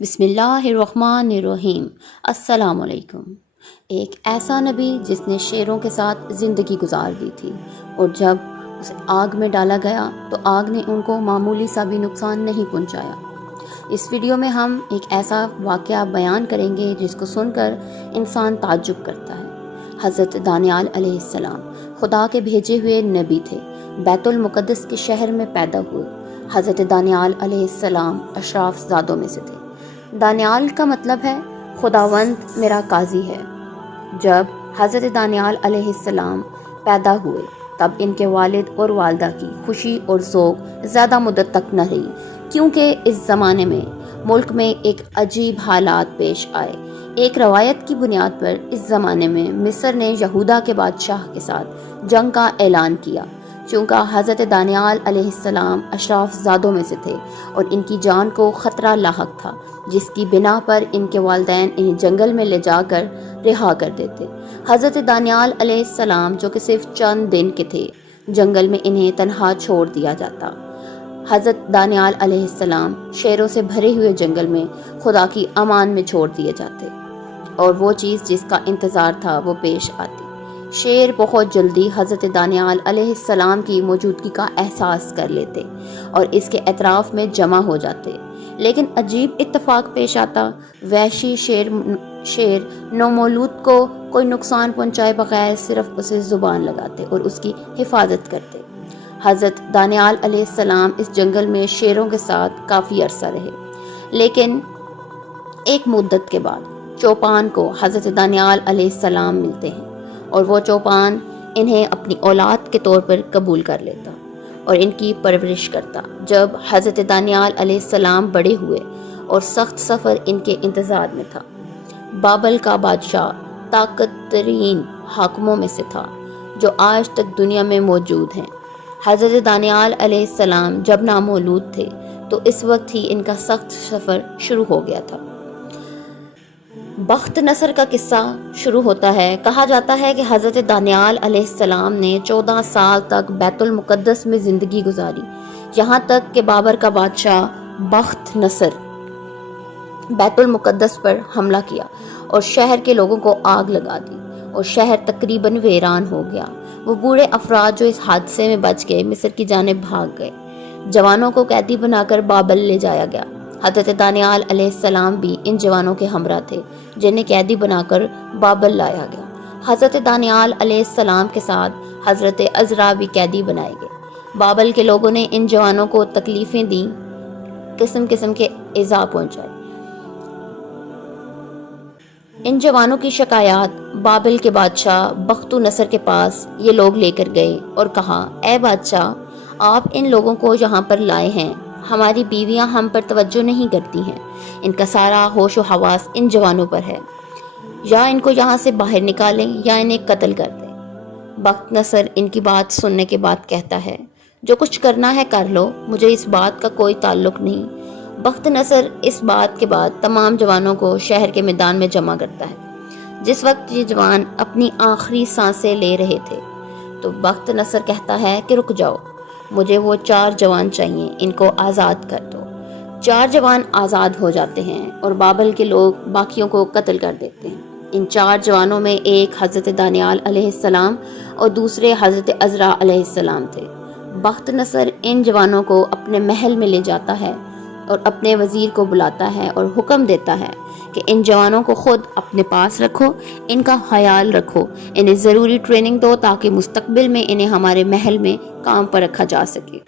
بسم اللہ الرحمن الرحیم۔ السلام علیکم۔ ایک ایسا نبی جس نے شیروں کے ساتھ زندگی گزار دی تھی، اور جب اسے آگ میں ڈالا گیا تو آگ نے ان کو معمولی سا بھی نقصان نہیں پہنچایا۔ اس ویڈیو میں ہم ایک ایسا واقعہ بیان کریں گے جس کو سن کر انسان تعجب کرتا ہے۔ حضرت دانیال علیہ السلام خدا کے بھیجے ہوئے نبی تھے، بیت المقدس کے شہر میں پیدا ہوئے۔ حضرت دانیال علیہ السلام اشراف زادوں میں سے تھے۔ دانیال کا مطلب ہے خداوند میرا قاضی ہے۔ جب حضرت دانیال علیہ السلام پیدا ہوئے تب ان کے والد اور والدہ کی خوشی اور ذوق زیادہ مدت تک نہ رہی، کیونکہ اس زمانے میں ملک میں ایک عجیب حالات پیش آئے۔ ایک روایت کی بنیاد پر اس زمانے میں مصر نے یہودا کے بادشاہ کے ساتھ جنگ کا اعلان کیا۔ چونکہ حضرت دانیال علیہ السلام اشراف زادوں میں سے تھے اور ان کی جان کو خطرہ لاحق تھا، جس کی بنا پر ان کے والدین انہیں جنگل میں لے جا کر رہا کر دیتے۔ حضرت دانیال علیہ السلام جو کہ صرف چند دن کے تھے، جنگل میں انہیں تنہا چھوڑ دیا جاتا۔ حضرت دانیال علیہ السلام شیروں سے بھرے ہوئے جنگل میں خدا کی امان میں چھوڑ دیے جاتے، اور وہ چیز جس کا انتظار تھا وہ پیش آتی۔ شیر بہت جلدی حضرت دانیال علیہ السلام کی موجودگی کا احساس کر لیتے اور اس کے اطراف میں جمع ہو جاتے، لیکن عجیب اتفاق پیش آتا۔ وحشی شیر نومولود کو کوئی نقصان پہنچائے بغیر صرف اسے زبان لگاتے اور اس کی حفاظت کرتے۔ حضرت دانیال علیہ السلام اس جنگل میں شیروں کے ساتھ کافی عرصہ رہے، لیکن ایک مدت کے بعد چوپان کو حضرت دانیال علیہ السلام ملتے ہیں، اور وہ چوپان انہیں اپنی اولاد کے طور پر قبول کر لیتا اور ان کی پرورش کرتا۔ جب حضرت دانیال علیہ السلام بڑے ہوئے اور سخت سفر ان کے انتظار میں تھا، بابل کا بادشاہ طاقت ترین حاکموں میں سے تھا جو آج تک دنیا میں موجود ہیں۔ حضرت دانیال علیہ السلام جب نامولود تھے تو اس وقت ہی ان کا سخت سفر شروع ہو گیا تھا۔ بخت نصر کا قصہ شروع ہوتا ہے۔ کہا جاتا ہے کہ حضرت دانیال علیہ السلام نے 14 سال تک بیت المقدس میں زندگی گزاری، یہاں تک کہ بابر کا بادشاہ بخت نصر بیت المقدس پر حملہ کیا اور شہر کے لوگوں کو آگ لگا دی، اور شہر تقریباً ویران ہو گیا۔ وہ بوڑھے افراد جو اس حادثے میں بچ گئے مصر کی جانب بھاگ گئے۔ جوانوں کو قیدی بنا کر بابل لے جایا گیا۔ حضرت دانیال علیہ السلام بھی ان جوانوں کے ہمراہ تھے جنہیں قیدی بنا کر بابل لایا گیا۔ حضرت دانیال علیہ السلام کے ساتھ حضرت عزرا بھی قیدی بنائے گئے۔ بابل کے لوگوں نے ان جوانوں کو تکلیفیں دیں، قسم قسم کے ایذا پہنچائے۔ ان جوانوں کی شکایات بابل کے بادشاہ بختو نصر کے پاس یہ لوگ لے کر گئے اور کہا، اے بادشاہ، آپ ان لوگوں کو یہاں پر لائے ہیں، ہماری بیویاں ہم پر توجہ نہیں کرتی ہیں، ان کا سارا ہوش و حواس ان جوانوں پر ہے، یا ان کو یہاں سے باہر نکالیں یا انہیں قتل کر دیں۔ بخت نصر ان کی بات سننے کے بعد کہتا ہے، جو کچھ کرنا ہے کر لو، مجھے اس بات کا کوئی تعلق نہیں۔ بخت نصر اس بات کے بعد تمام جوانوں کو شہر کے میدان میں جمع کرتا ہے۔ جس وقت یہ جوان اپنی آخری سانسیں لے رہے تھے تو بخت نصر کہتا ہے کہ رک جاؤ، مجھے وہ 4 جوان چاہیے، ان کو آزاد کر دو۔ 4 جوان آزاد ہو جاتے ہیں اور بابل کے لوگ باقیوں کو قتل کر دیتے ہیں۔ ان 4 جوانوں میں ایک حضرت دانیال علیہ السلام اور دوسرے حضرت عزرا علیہ السلام تھے۔ بخت نصر ان جوانوں کو اپنے محل میں لے جاتا ہے اور اپنے وزیر کو بلاتا ہے اور حکم دیتا ہے کہ ان جوانوں کو خود اپنے پاس رکھو، ان کا خیال رکھو، انہیں ضروری ٹریننگ دو تاکہ مستقبل میں انہیں ہمارے محل میں کام پر رکھا جا سکے۔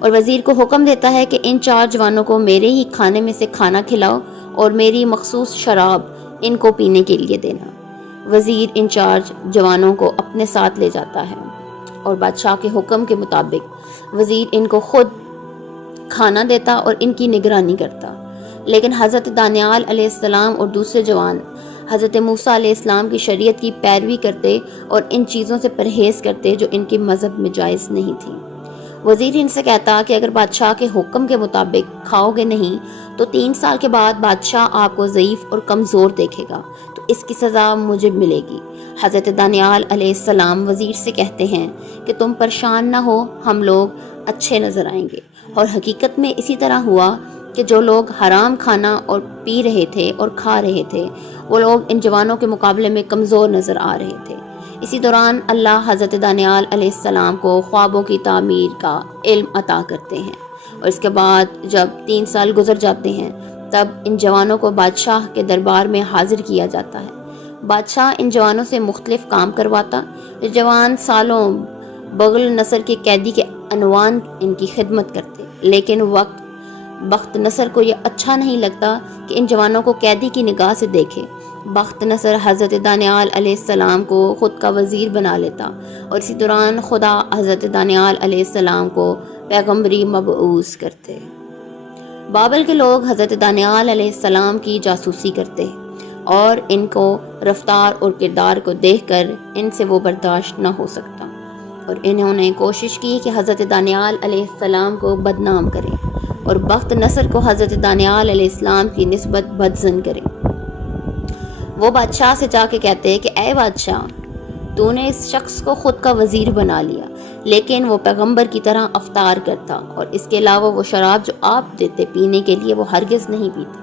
اور وزیر کو حکم دیتا ہے کہ ان 4 جوانوں کو میرے ہی کھانے میں سے کھانا کھلاؤ اور میری مخصوص شراب ان کو پینے کے لیے دینا۔ وزیر ان 4 جوانوں کو اپنے ساتھ لے جاتا ہے اور بادشاہ کے حکم کے مطابق وزیر ان کو خود کھانا دیتا اور ان کی نگرانی کرتا۔ لیکن حضرت دانیال علیہ السلام اور دوسرے جوان حضرت موسیٰ علیہ السلام کی شریعت کی پیروی کرتے اور ان چیزوں سے پرہیز کرتے جو ان کے مذہب میں جائز نہیں تھی۔ وزیر ان سے کہتا کہ اگر بادشاہ کے حکم کے مطابق کھاؤ گے نہیں تو 3 سال کے بعد بادشاہ آپ کو ضعیف اور کمزور دیکھے گا، تو اس کی سزا مجھے ملے گی۔ حضرت دانیال علیہ السلام وزیر سے کہتے ہیں کہ تم پریشان نہ ہو، ہم لوگ اچھے نظر آئیں گے۔ اور حقیقت میں اسی طرح ہوا۔ کہ جو لوگ حرام کھانا اور پی رہے تھے اور کھا رہے تھے وہ لوگ ان جوانوں کے مقابلے میں کمزور نظر آ رہے تھے۔ اسی دوران اللہ حضرت دانیال علیہ السلام کو خوابوں کی تعمیر کا علم عطا کرتے ہیں، اور اس کے بعد جب 3 سال گزر جاتے ہیں تب ان جوانوں کو بادشاہ کے دربار میں حاضر کیا جاتا ہے۔ بادشاہ ان جوانوں سے مختلف کام کرواتا۔ یہ جوان سالوں بغل نصر کے قیدی کے عنوان ان کی خدمت کرتے، لیکن بخت نصر کو یہ اچھا نہیں لگتا کہ ان جوانوں کو قیدی کی نگاہ سے دیکھے۔ بخت نصر حضرت دانیال علیہ السلام کو خود کا وزیر بنا لیتا، اور اسی دوران خدا حضرت دانیال علیہ السلام کو پیغمبری مبعوث کرتے۔ بابل کے لوگ حضرت دانیال علیہ السلام کی جاسوسی کرتے اور ان کو رفتار اور کردار کو دیکھ کر ان سے وہ برداشت نہ ہو سکتا، اور انہوں نے کوشش کی کہ حضرت دانیال علیہ السلام کو بدنام کریں اور بخت نصر کو حضرت دانیال علیہ السلام کی نسبت بدظن کریں۔ وہ بادشاہ سے جا کے کہتے کہ اے بادشاہ، تو نے اس شخص کو خود کا وزیر بنا لیا، لیکن وہ پیغمبر کی طرح افطار کرتا، اور اس کے علاوہ وہ شراب جو آپ دیتے پینے کے لیے وہ ہرگز نہیں پیتا۔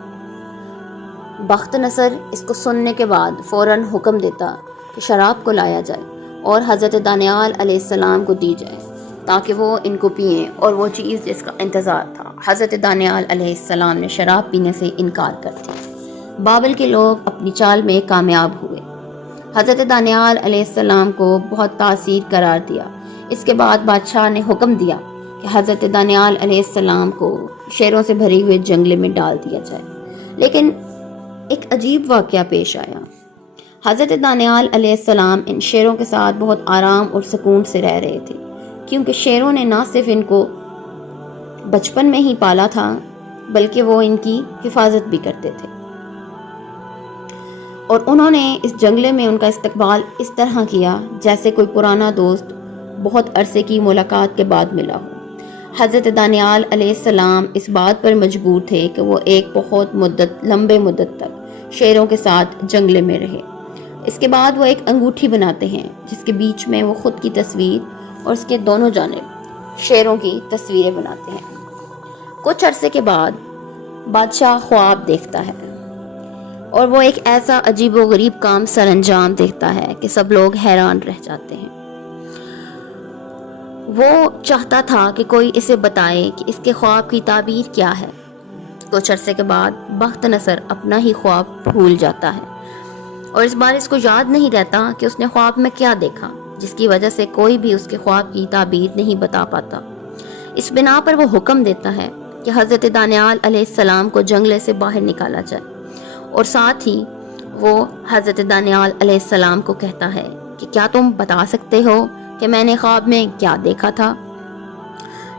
بخت نصر اس کو سننے کے بعد فوراً حکم دیتا کہ شراب کو لایا جائے اور حضرت دانیال علیہ السلام کو دی جائے تاکہ وہ ان کو پئیں، اور وہ چیز جس کا انتظار تھا۔ حضرت دانیال علیہ السلام نے شراب پینے سے انکار کر دیا۔ بابل کے لوگ اپنی چال میں کامیاب ہوئے۔ حضرت دانیال علیہ السلام کو بہت تاثیر قرار دیا۔ اس کے بعد بادشاہ نے حکم دیا کہ حضرت دانیال علیہ السلام کو شیروں سے بھری ہوئے جنگلے میں ڈال دیا جائے، لیکن ایک عجیب واقعہ پیش آیا۔ حضرت دانیال علیہ السلام ان شیروں کے ساتھ بہت آرام اور سکون سے رہ رہے تھے، کیونکہ شیروں نے نہ صرف ان کو بچپن میں ہی پالا تھا بلکہ وہ ان کی حفاظت بھی کرتے تھے، اور انہوں نے اس جنگلے میں ان کا استقبال اس طرح کیا جیسے کوئی پرانا دوست بہت عرصے کی ملاقات کے بعد ملا ہو۔ حضرت دانیال علیہ السلام اس بات پر مجبور تھے کہ وہ ایک بہت لمبے مدت تک شیروں کے ساتھ جنگلے میں رہے۔ اس کے بعد وہ ایک انگوٹھی بناتے ہیں جس کے بیچ میں وہ خود کی تصویر اور اس کے دونوں جانب شیروں کی تصویریں بناتے ہیں۔ کچھ عرصے کے بعد بادشاہ خواب دیکھتا ہے اور وہ ایک ایسا عجیب و غریب کام سر انجام دیکھتا ہے کہ سب لوگ حیران رہ جاتے ہیں۔ وہ چاہتا تھا کہ کوئی اسے بتائے کہ اس کے خواب کی تعبیر کیا ہے۔ کچھ عرصے کے بعد بخت نصر اپنا ہی خواب بھول جاتا ہے، اور اس بار اس کو یاد نہیں رہتا کہ اس نے خواب میں کیا دیکھا، جس کی وجہ سے کوئی بھی اس کے خواب کی تعبیر نہیں بتا پاتا۔ اس بنا پر وہ حکم دیتا ہے کہ حضرت دانیال علیہ السلام کو جنگلے سے باہر نکالا جائے، اور ساتھ ہی وہ حضرت دانیال علیہ السلام کو کہتا ہے کہ کیا تم بتا سکتے ہو کہ میں نے خواب میں کیا دیکھا تھا؟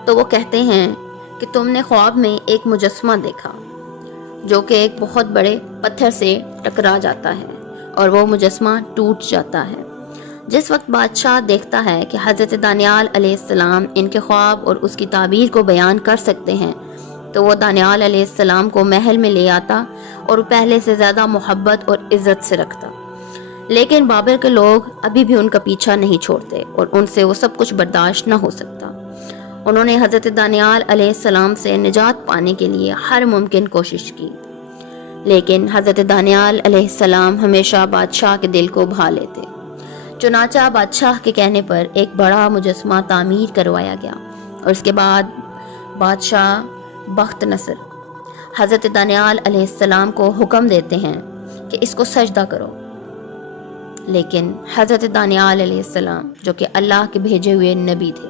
تو وہ کہتے ہیں کہ تم نے خواب میں ایک مجسمہ دیکھا جو کہ ایک بہت بڑے پتھر سے ٹکرا جاتا ہے اور وہ مجسمہ ٹوٹ جاتا ہے۔ جس وقت بادشاہ دیکھتا ہے کہ حضرت دانیال علیہ السلام ان کے خواب اور اس کی تعبیر کو بیان کر سکتے ہیں تو وہ دانیال علیہ السلام کو محل میں لے آتا اور پہلے سے زیادہ محبت اور عزت سے رکھتا، لیکن بابل کے لوگ ابھی بھی ان کا پیچھا نہیں چھوڑتے اور ان سے وہ سب کچھ برداشت نہ ہو سکتا۔ انہوں نے حضرت دانیال علیہ السلام سے نجات پانے کے لیے ہر ممکن کوشش کی، لیکن حضرت دانیال علیہ السلام ہمیشہ بادشاہ کے دل کو بھا لیتے۔ چنانچہ بادشاہ کے کہنے پر ایک بڑا مجسمہ تعمیر کروایا گیا، اور اس کے بعد بادشاہ بخت نصر حضرت دانیال علیہ السلام کو حکم دیتے ہیں کہ اس کو سجدہ کرو، لیکن حضرت دانیال علیہ السلام جو کہ اللہ کے بھیجے ہوئے نبی تھے،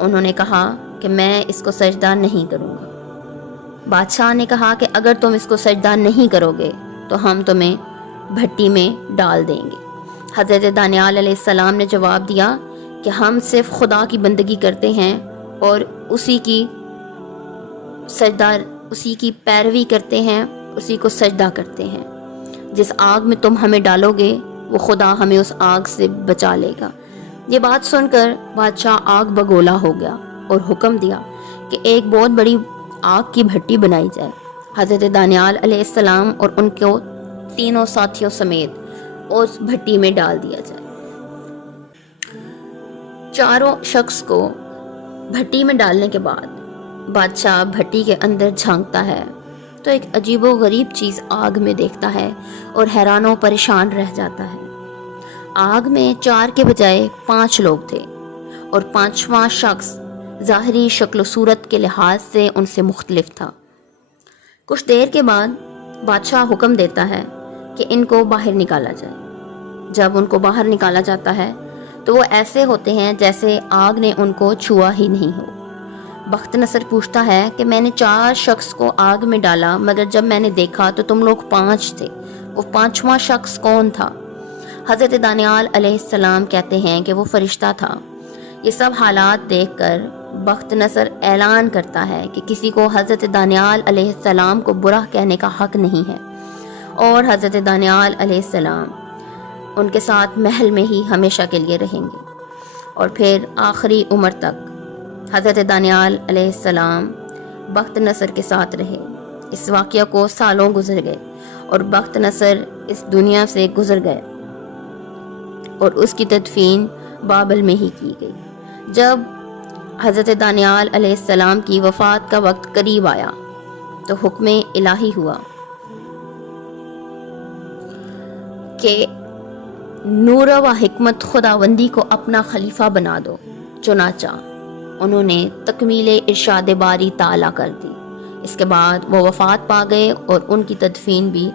انہوں نے کہا کہ میں اس کو سجدہ نہیں کروں گا۔ بادشاہ نے کہا کہ اگر تم اس کو سجدہ نہیں کرو گے تو ہم تمہیں بھٹی میں ڈال دیں گے۔ حضرت دانیال علیہ السلام نے جواب دیا کہ ہم صرف خدا کی بندگی کرتے ہیں اور اسی کی پیروی کرتے ہیں، اسی کو سجدہ کرتے ہیں۔ جس آگ میں تم ہمیں ڈالو گے وہ خدا ہمیں اس آگ سے بچا لے گا۔ یہ بات سن کر بادشاہ آگ بگولا ہو گیا اور حکم دیا کہ ایک بہت بڑی آگ کی بھٹی بنائی جائے، حضرت دانیال علیہ السلام اور ان کو تینوں ساتھیوں سمیت اس بھٹی میں ڈال دیا جائے۔ چاروں شخص کو بھٹی میں ڈالنے کے بعد بادشاہ بھٹی کے اندر جھانکتا ہے تو ایک عجیب و غریب چیز آگ میں دیکھتا ہے اور حیران و پریشان رہ جاتا ہے۔ آگ میں 4 کے بجائے 5 لوگ تھے اور 5واں شخص ظاہری شکل و صورت کے لحاظ سے ان سے مختلف تھا۔ کچھ دیر کے بعد بادشاہ حکم دیتا ہے کہ ان کو باہر نکالا جائے۔ جب ان کو باہر نکالا جاتا ہے تو وہ ایسے ہوتے ہیں جیسے آگ نے ان کو چھوا ہی نہیں ہو۔ بخت نصر پوچھتا ہے کہ میں نے 4 شخص کو آگ میں ڈالا، مگر جب میں نے دیکھا تو تم لوگ 5 تھے، وہ 5واں شخص کون تھا؟ حضرت دانیال علیہ السلام کہتے ہیں کہ وہ فرشتہ تھا۔ یہ سب حالات دیکھ کر بخت نصر اعلان کرتا ہے کہ کسی کو حضرت دانیال علیہ السلام کو برا کہنے کا حق نہیں ہے، اور حضرت دانیال علیہ السلام ان کے ساتھ محل میں ہی ہمیشہ کے لیے رہیں گے، اور پھر آخری عمر تک حضرت دانیال علیہ السلام بخت نصر کے ساتھ رہے۔ اس واقعہ کو سالوں گزر گئے اور بخت نصر اس دنیا سے گزر گئے اور اس کی تدفین بابل میں ہی کی گئی۔ جب حضرت دانیال علیہ السلام کی وفات کا وقت قریب آیا تو حکم الہی ہوا کہ نور و حکمت خداوندی کو اپنا خلیفہ بنا دو۔ چنانچہ انہوں نے تکمیل ارشاد باری تعالیٰ کر دی۔ اس کے بعد وہ وفات پا گئے اور ان کی تدفین بھی